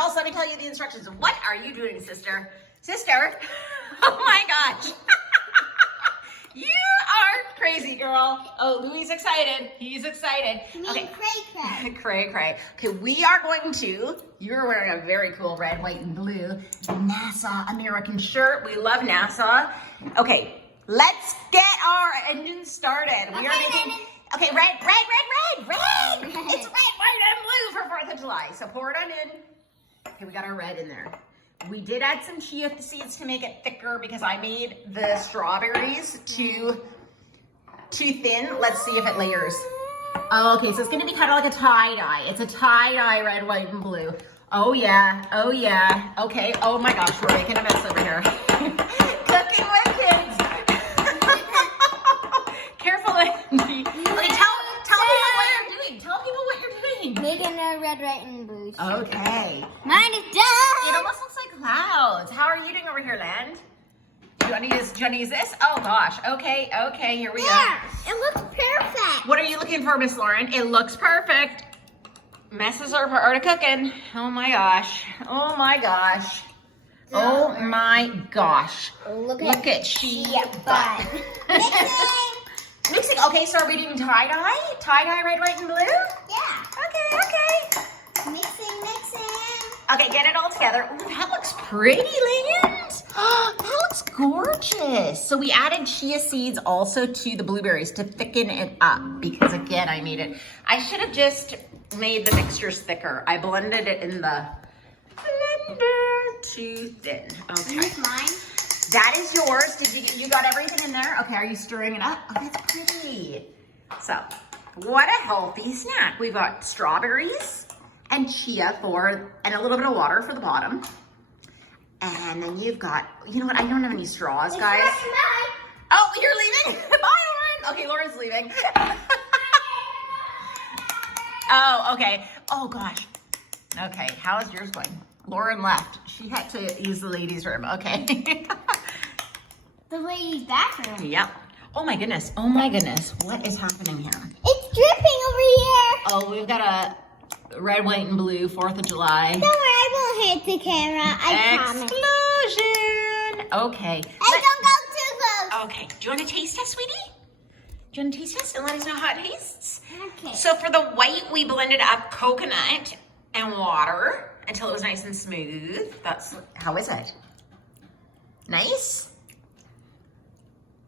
girls, let me tell you the instructions. What are you doing, sister? Sister? Oh my gosh. You are crazy, girl. Oh, Louis excited. He's excited. Okay. Cray. Cray, cray. Okay, we are going to, you're wearing a very cool red, white, and blue NASA American shirt. We love NASA. Okay, let's get our engine started. We are making, okay, red. It's red, white, and blue for 4th of July. So pour it on in. Okay, we got our red in there. We did add some chia seeds to make it thicker because I made the strawberries too thin. Let's see if it layers. Oh, okay, so it's gonna be kind of like a tie-dye. It's a tie-dye red, white, and blue. Oh yeah, oh yeah. Okay, oh my gosh, we're making a mess over here. Cooking with kids. Careful, Landi. Okay, tell people what you're doing. Tell people what you're doing. Making a red, white, and blue. Okay. Mine is done. It almost looks like clouds. How are you doing over here, Land? Do you want to use this? Oh gosh. Okay, here we go. It looks perfect. What are you looking for, Miss Lauren? It looks perfect. Messes are part of cooking. Oh my gosh. Oh my gosh. Oh my gosh. Look at she butt. Mixing. Okay, so are we doing tie-dye? Tie-dye, red, white, and blue? Yeah. Okay. Mixing. Okay, get it all together. Ooh, that looks pretty, Land. Oh, that looks gorgeous. So we added chia seeds also to the blueberries to thicken it up because again, I should have just made the mixtures thicker. I blended it in the blender too thin. Okay. Here's mine. That is yours. You got everything in there? Okay, are you stirring it up? Oh, that's pretty. So, what a healthy snack. We've got strawberries and chia and a little bit of water for the bottom. And then you've got, you know what? I don't have any straws, guys. Oh, you're leaving? Bye, Lauren. Okay, Lauren's leaving. Oh, okay. Oh, gosh. Okay, how's yours going? Lauren left. She had to use the ladies' room. Okay. The ladies' bathroom. Yep. Oh my goodness. What is happening here? It's dripping over here. Oh, we've got a red, white, and blue 4th of July. Don't worry, I won't hit the camera. I promise. Explosion. Okay. Don't go too close. Okay. Do you want to taste test, sweetie? Do you want to taste test and let us know how it tastes? Okay. So for the white, we blended up coconut and water until it was nice and smooth. How is it? Nice?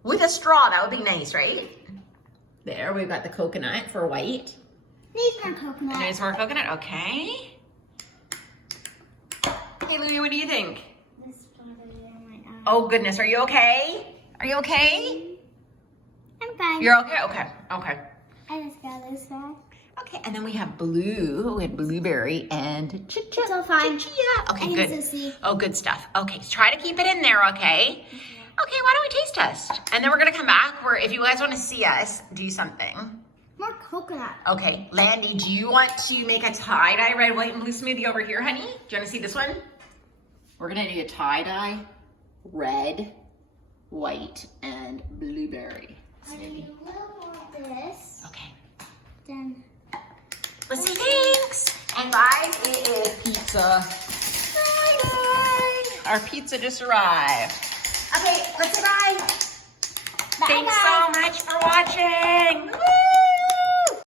With a straw, that would be nice, right? There, we've got the coconut for white. Needs more coconut. Needs more coconut, okay. Hey, Lulu, what do you think? This strawberry in my eye. Oh, goodness, are you okay? Are you okay? I'm fine. You're okay? Okay. I just got this one. Okay, and then we have blue. We have blueberry and chia. It's all fine. Chia. Okay, And good. sissy. Oh, good stuff. Okay, so try to keep it in there, okay? Okay, why don't we taste test? And then we're gonna come back where if you guys wanna see us do something. More coconut. Okay, Landi, do you want to make a tie-dye red, white, and blue smoothie over here, honey? Do you wanna see this one? We're gonna do a tie-dye red, white, and blueberry smoothie. A little more of this. Okay. Then. Let's say thanks. And guys, it is pizza. Bye. Our pizza just arrived. Okay, let's say bye. Bye, Thanks guys. so much